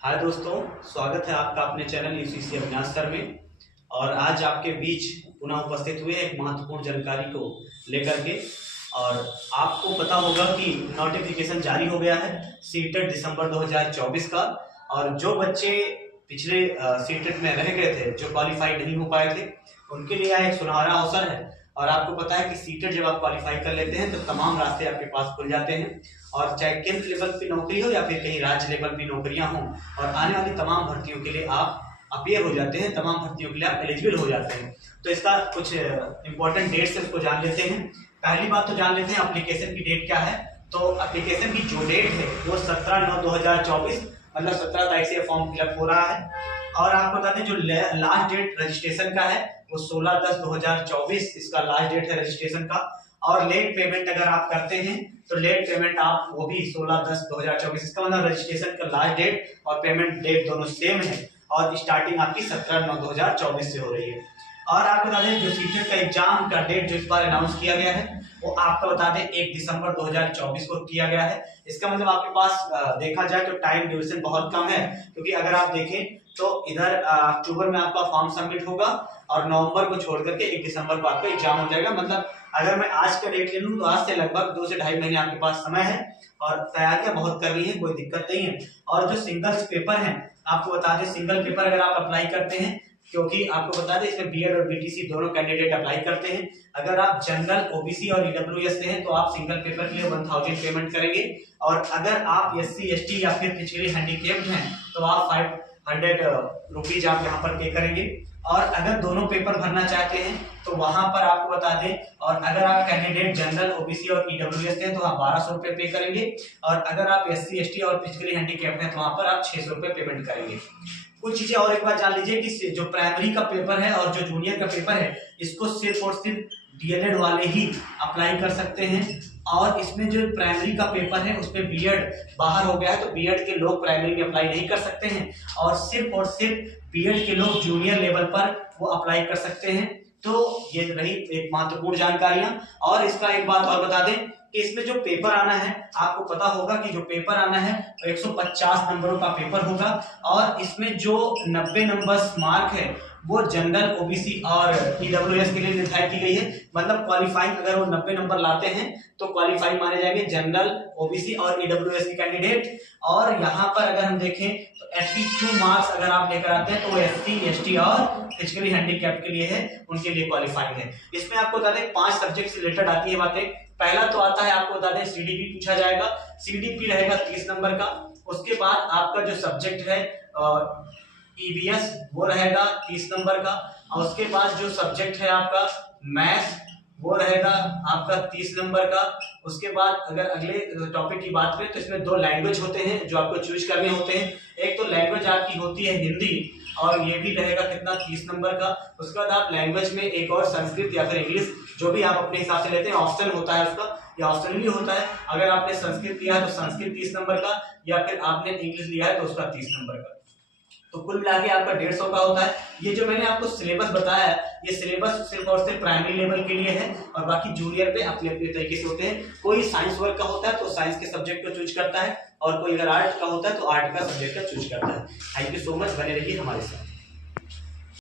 हाय दोस्तों, स्वागत है आपका अपने चैनल यूसीसी अविनाश सर में। और आज आपके बीच पुनः उपस्थित हुए एक महत्वपूर्ण जानकारी को लेकर के। और आपको पता होगा कि नोटिफिकेशन जारी हो गया है सीटेट दिसंबर 2024 का। और जो बच्चे पिछले सीटेट में रह गए थे, जो क्वालिफाई नहीं हो पाए थे, उनके लिए यह एक सुनहरा अवसर है। और आपको पता है कि सीटेट जब आप क्वालिफाई कर लेते हैं तो तमाम रास्ते आपके पास खुल जाते हैं। और चाहे केंद्र लेवल पे नौकरी हो या फिर कहीं राज्य लेवल पे नौकरियां हों, और आने वाली तमाम भर्तियों के लिए आप अपीयर हो जाते हैं, तमाम भर्तियों के लिए आप एलिजिबल हो जाते हैं। तो इसका कुछ इंपॉर्टेंट डेट्स है, उसको जान लेते हैं। पहली बात तो जान लेते हैं एप्लीकेशन की डेट क्या है। तो एप्लीकेशन की जो डेट है वो 17/9/2024, मतलब 17 तारीख से फॉर्म फिलअप हो रहा है। और आपको बता दें जो लास्ट डेट रजिस्ट्रेशन का है वो 16/10/2024 इसका लास्ट डेट है रजिस्ट्रेशन का। और लेट पेमेंट अगर आप करते हैं तो लेट पेमेंट आप वो भी 16/10/2024, इसका मतलब रजिस्ट्रेशन का लास्ट डेट और पेमेंट डेट दोनों सेम है। और स्टार्टिंग आपकी 17/9/2024 से हो रही है। और आपको बता दें जो सीटेट का एग्जाम का डेट जो इस बार अनाउंस किया गया है वो आपका बता दें 1 दिसंबर 2024 को किया गया है। इसका मतलब आपके पास देखा जाए तो टाइम ड्यूरेशन बहुत कम है, क्योंकि अगर आप देखें तो इधर अक्टूबर में आपका फॉर्म सबमिट होगा और नवंबर को छोड़ करके 1 दिसंबर को आपका एग्जाम हो जाएगा। मतलब अगर मैं आज का डेट ले लूं तो आज से लगभग 2 से ढाई महीने आपके पास समय है और तैयारियां बहुत करनी है, कोई दिक्कत नहीं है। और जो सिंगल पेपर है आपको बता दें, सिंगल पेपर अगर आप अप्लाई करते हैं, क्योंकि आपको बता दें इसमें बीएड और बीटीसी दोनों कैंडिडेट अप्लाई करते हैं। अगर आप जनरल, ओबीसी और ईडब्ल्यूएस से हैं तो आप सिंगल पेपर के लिए 1000 पेमेंट करेंगे। और अगर आप एससी एसटी या फिर पिछड़े हैंडीकेप्ड हैं तो आप 500 रुपीज आप यहाँ पर पे करेंगे। और अगर दोनों पेपर भरना चाहते हैं तो वहां पर आपको बता दें, और अगर आप कैंडिडेट जनरल, ओबीसी और ईडब्ल्यूएस हैं तो आप 1200 रुपए पे करेंगे। और अगर आप एससी एसटी और फिजिकली हैंडीकैप्ड हैं तो वहां पर आप 600 रुपए पेमेंट करेंगे। कुछ चीजें और एक बार जान लीजिए कि जो प्राइमरी का पेपर है और जो जूनियर का पेपर है इसको सिर्फ और सिर्फ डीएलएड वाले ही अप्लाई कर सकते हैं। और इसमें जो प्राइमरी का पेपर है उसमें बीएड बाहर हो गया है, तो बीएड के लोग प्राइमरी में अप्लाई नहीं कर सकते हैं और सिर्फ बीएड के लोग जूनियर लेवल पर वो अप्लाई कर सकते हैं। तो ये रही एक महत्वपूर्ण जानकारियां। और इसका एक बात और बता दें कि इसमें जो पेपर आना है, आपको पता होगा कि जो पेपर आना है 150 नंबरों का पेपर होगा। और इसमें जो 90 नंबर मार्क है वो जनरल, ओबीसी और ईडब्ल्यूएस के लिए निर्धारित की गई है। मतलब क्वालिफाइंग अगर वो 90 नंबर लाते हैं तो क्वालिफाई माने जाएंगे जनरल, ओबीसी और ईडब्ल्यूएस के कैंडिडेट। और यहाँ पर अगर हम देखें तो 82 मार्क्स अगर आप लेकर आते हैं तो एससी एसटी और फिजिकली हैंडीकैप्ड के लिए है, उनके लिए क्वालिफाइंग है। इसमें आपको बता दें 5 सब्जेक्ट से रिलेटेड आती है बातें। पहला तो आता है, आपको बता दें सीडीपी पूछा जाएगा। सीडीपी रहेगा 30 नंबर का। उसके बाद आपका जो सब्जेक्ट है ईवीएस वो रहेगा 30 नंबर का। और उसके बाद जो सब्जेक्ट है आपका मैथ्स वो रहेगा आपका 30 नंबर का। उसके बाद अगर अगले टॉपिक की बात करें तो इसमें 2 लैंग्वेज होते हैं जो आपको चूज करने होते हैं। एक तो लैंग्वेज आपकी होती है हिंदी, और ये भी रहेगा कितना 30 नंबर का। उसके बाद आप लैंग्वेज में एक और संस्कृत या फिर इंग्लिश, जो भी आप अपने हिसाब से लेते हैं, ऑप्शन होता है उसका, या ऑप्शन भी होता है। अगर आपने संस्कृत लिया है तो संस्कृत 30 नंबर का, या फिर आपने इंग्लिश लिया है तो उसका 30 नंबर का। तो कुल मिला के आपका 150 का होता है। ये जो मैंने आपको सिलेबस बताया है, ये सिलेबस सिर्फ और सिर्फ प्राइमरी लेवल के लिए है, और बाकी जूनियर पे अपने अपने तरीके से होते हैं। कोई साइंस वर्क का होता है तो साइंस के सब्जेक्ट को चूज करता है, और कोई अगर आर्ट का होता है तो आर्ट का सब्जेक्ट का चूज करता है। थैंक यू सो मच, बने रहिए हमारे साथ।